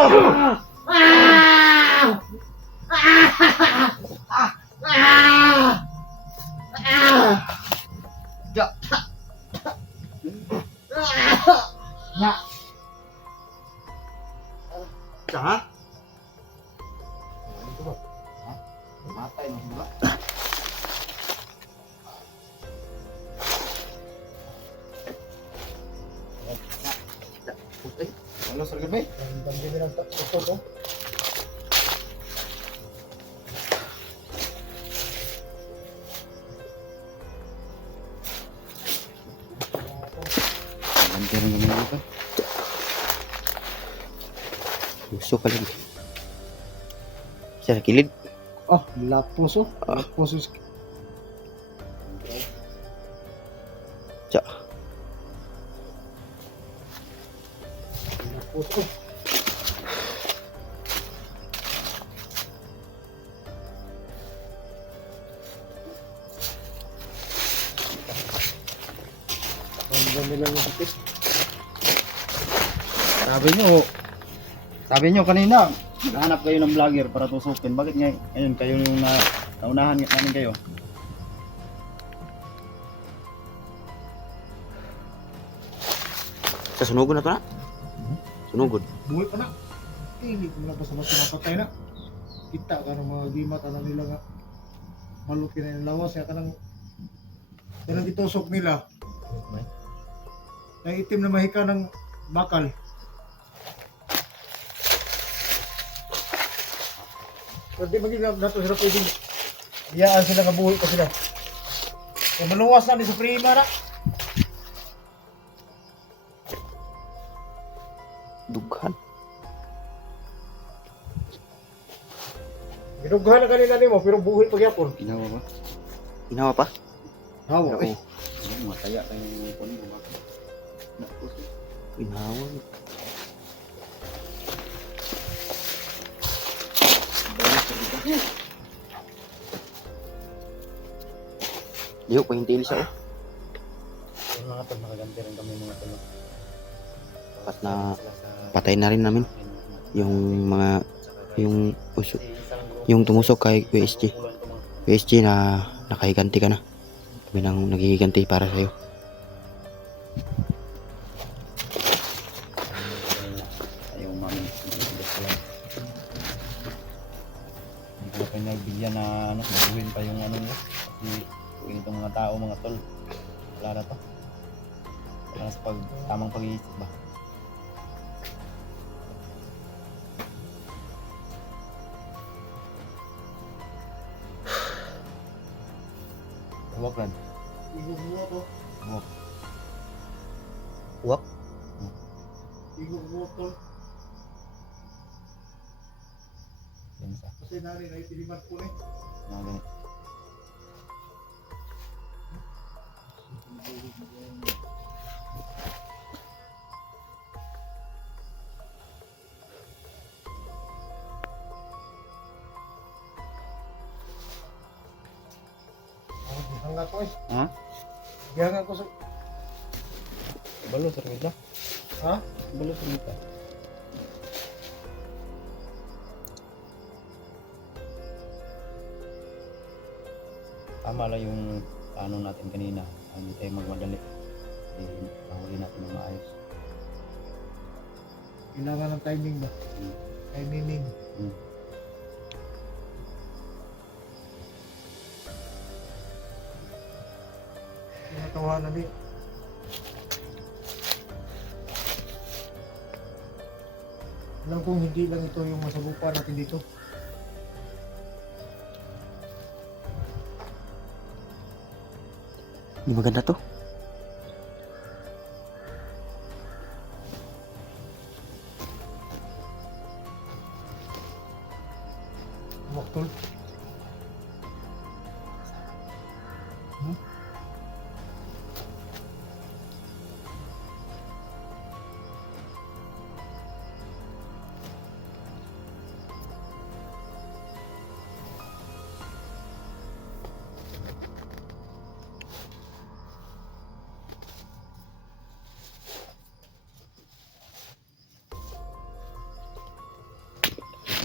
Ha? Matay mo ba? Halo, Sir Gabi. Ang dami nilang takot ko. Ganti rin kami dito. Gusto ka lagi. Sa kilid. Oh, lapos oh. Lapos oh. Tsa. Lapos oh. Ang dami nilang sakit. Sabi nyo kanina, nahanap kayo ng vlogger para tusukin. Bakit ngayon kayo yung naunahan namin kayo? Sa sunugod na to na? Sunugod. Buhay pa na. Hindi ko na pa sa matay na. Kita ka ng mga gimat ano nila nga. Malukin na yung lawas. Kaya kanang itusok nila. Yung itim na mahika ng bakal. Pero di magiging nato sila pwedeng iyaan sila nga buhay pa sila. Kaya maluwas na ni sa prima na. Dughan. Ginughan na kanila nimo pero buhay pa gyapon. Ginawa ba? Ginawa pa? Hawa eh. Mataya kayo ng kunin mo. Ginawa. Diyo, pahintil siya oh. Yung mga tol, nakaganti rin kami mga tol. At na patay na rin namin yung tumusok kay PSG na nakahiganti ka na. Kami nang naghihiganti para sa'yo. Ayaw mami. Hindi ko kayo nagbigyan na mabuhin pa yung ano nyo. Kasi itong mga tao, mga tol. Wala na to. Wala na sa tamang pag-iisip ba? Huwag lang. Igugbuwa to. Huwag. Huwag? Igugbuwa to. Gansa. Kasi nari na itiliman ko eh. Mga ganit. Hanggat ko eh. Ha? Gihangan ko sa... Balo sa rita. Ha? Balo sa rita. Tama lang yung ano natin kanina. Hindi tayo magmadali. Mahuli natin ng maayos. Kailangan ng timing ba? Timing. Natawa na din. Alam kong hindi lang ito yung masabukan natin dito. Hindi maganda to. Waktol.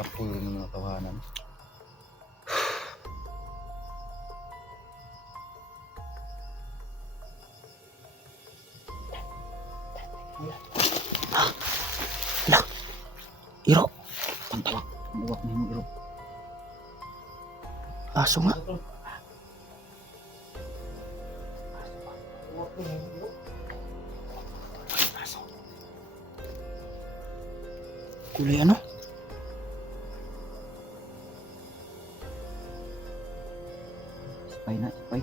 kapul ng mga tawanan. Iro, Ang tawag. Buwak na yung iro. aso nga. Kulay ano? Spy na, spy.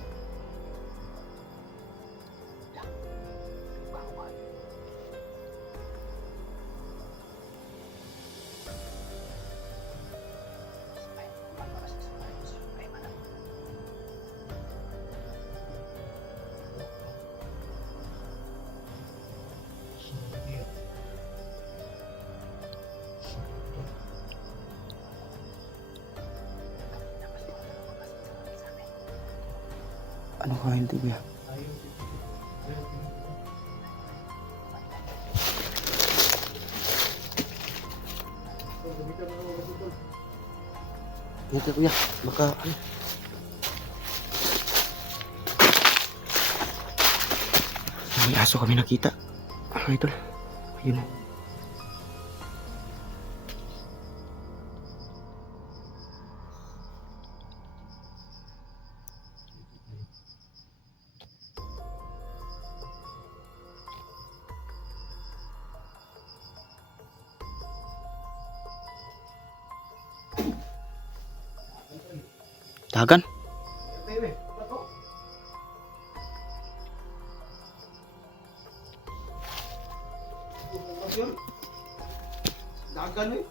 Ano kain ito kuya? Ito kuya, baka ano? May aso kami nakita. Ano ito? Ayun. Dagan? Dagan eh.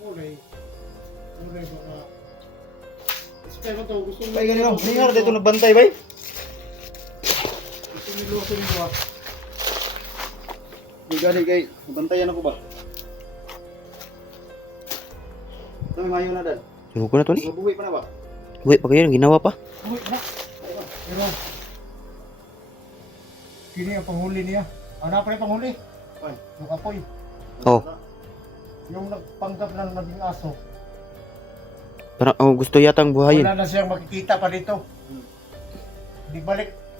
Kulay. Kulay mga... Spy mo to. Gusto mo... Spy ganito. Ningar dito nagbantay bay. Gusto mo iluwasan mo ah. Di gani kay bantayan ako ba? Kami mayo na dad. Sunog ko na to ni. Mabuhay pa na ba? Buhay pa kayo, ginawa pa. Uy, na. Pero... Kini ang panghuli niya. Ano pa rin panghuli? Ay. Yung apoy. Oh, Yung nagpanggap ng naging aso. parang gusto yatang buhayin. Wala na siyang makikita pa dito.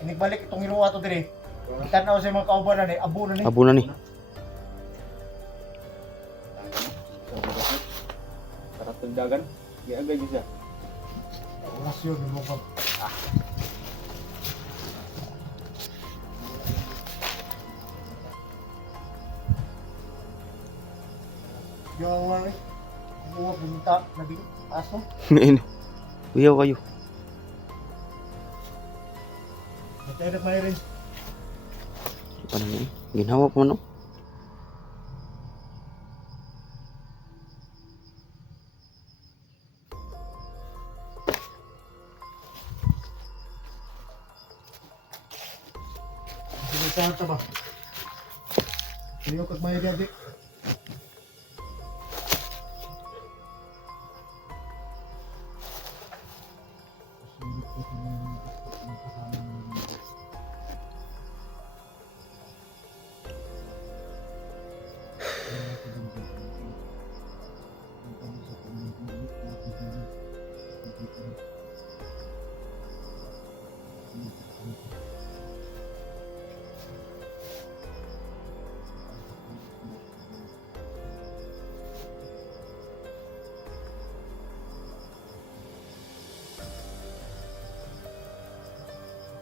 Inigbalik itong hinuwa to dire. Itanaw sa mga kaubanan eh, abo na ni. Abo na ni. Para tagdagan. Giagay gyud siya. Oras yun, mo pa. Yung ano eh, buwag bumunta, naging aso. Ngayon. Uyaw kayo. Matay na may rin. Paano na eh? Ginawa po no? Sinisahan ka ba? Ayaw kag may gabi.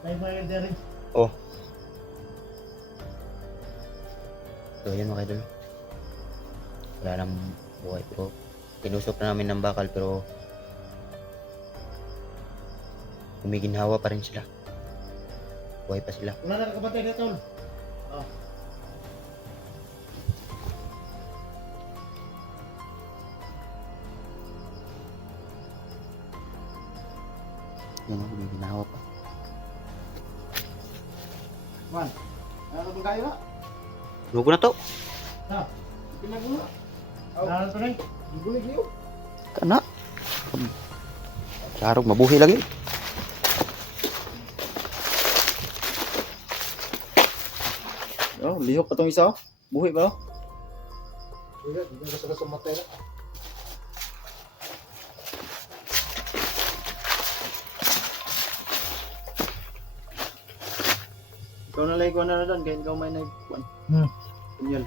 May may rin. Oh. So yan mga idol. Wala nang buhay pero tinusok na namin ng bakal pero humiginhawa pa rin sila. Buhay pa sila. Wala na nakabantay na tol. Yan ang humiginhawa pa. Man. Ano to kayo na? Sunog ko na to. Ha, Pinagula. wala na to rin. Gibulig niyo. Kana. Charog mabuhi lagi. Oh, lihok pa tong isa oh. Buhay ba oh? Hindi ka sa matay na. Ikaw na lang ikaw na doon, kaya ikaw may nagkuhan. Kunyal.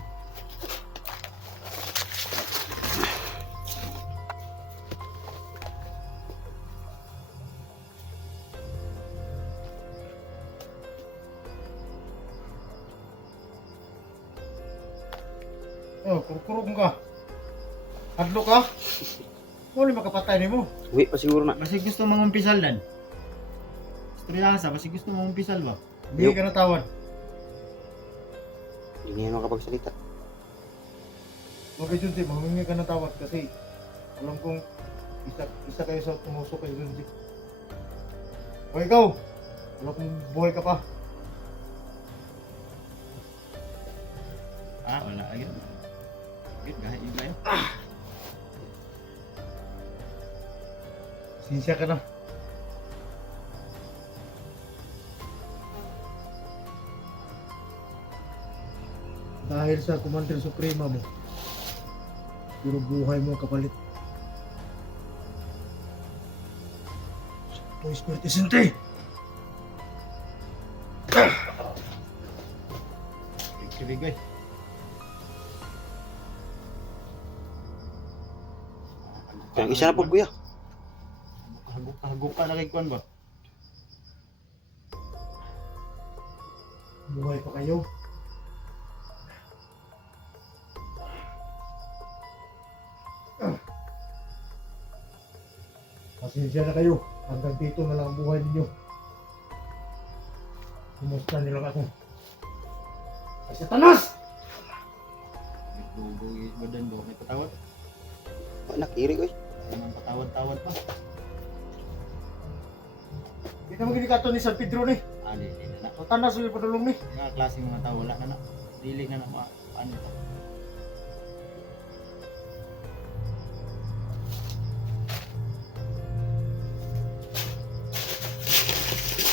Oh, kurkurong ka. Hadlo ka? Mo ni makapatay nimo. Uwi pa siguro na. Basi gusto mangumpisal dan. Istoryasa, basi gusto mangumpisal ba? Hindi ka natawad. Hindi niya makapagsalita. Okay, Junti, mahumingi ka ng tawad kasi alam kong isa kayo sa tumusok kay Junti. O ikaw, alam kong buhay ka pa. Ah, wala lagi. Git gahay iba yun. Sinsya ka na. Dahil sa Commander Suprema mo, pero buhay mo kapalit. Ito Espiritu Santo! Kibigay. Yang isa na po kuya. Haguk ka na kay kuan ba? Buhay pa kayo. Pasensya na kayo. Hanggang dito na lang ang buhay ninyo. Kumusta nilang ako? Ay, Satanas! Bugi badan ba may patawad? Nakiri ko eh. Anong patawad-tawad pa? Hindi naman ginikato ni San Pedro ni. Ah, dili na na. Satanas yung padulong ni. Mga klaseng mga tao wala na na. Dili na na ano to.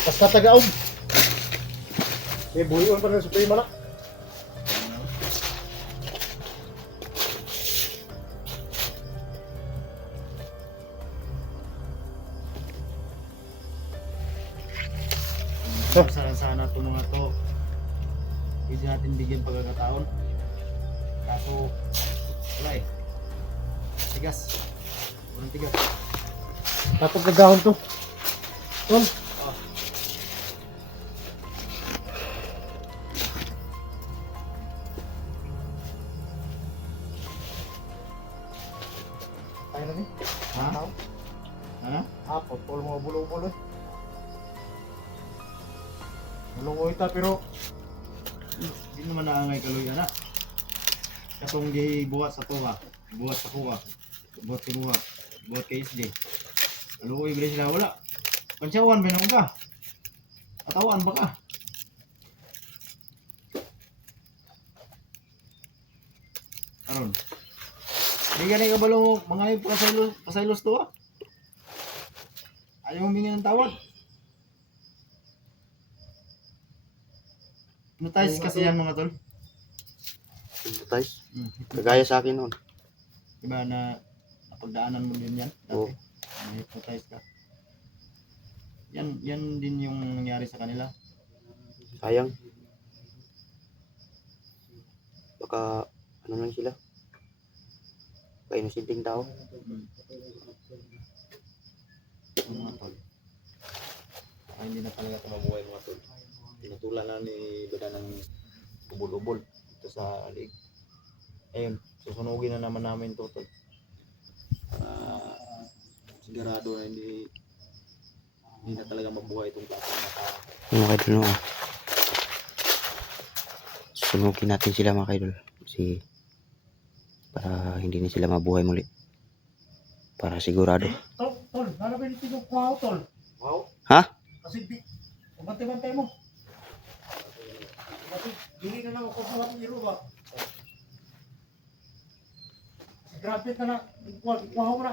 Basta tagaog. May buhiyon pa ng Suprema na. Sana itong mga to hindi natin bigyan pagkakataon kaso wala eh tigas walang tigas Tapos nagahon to. Tol. Tayo na ni. ha? Ano? Apo, tol mga bulong-bulong. Bulong ita pero Hindi naman naangay kaloy ana katong gibuhat sa tuwa buhat sa kuha buhat sa kuha buhat kay SD aluoy bila sila wala pansyawan ba naman ka katawan ba ka aron di ka na kabalo mga pasaylos to ah ayaw humingi ng tawad notice kasi yan mga tol Guys, kagaya sa akin noon. diba na napagdaanan mo din yan Oo. dati hypnotize ka yan din yung nangyari sa kanila Sayang. Baka ano lang sila. Kainusinting tao. yung mga tol ay hindi na talaga ito mabuhay mga tol tinatulan na ni Bada ng ubol-ubol ito sa liig ayun susunugin na naman namin ito tol sigurado na hindi na talaga mabuhay itong klase ng tao Mga kaidol no. Sunugin natin sila mga kaidol. Kasi para hindi na sila mabuhay muli. Para sigurado. tol, nalabay dito yung kuhaw, tol. wow Ha? Kasi bantay-bantay mo. Kasi dili na lang ako sa ating iro ba? Grabe ka na, kuhaw mo na.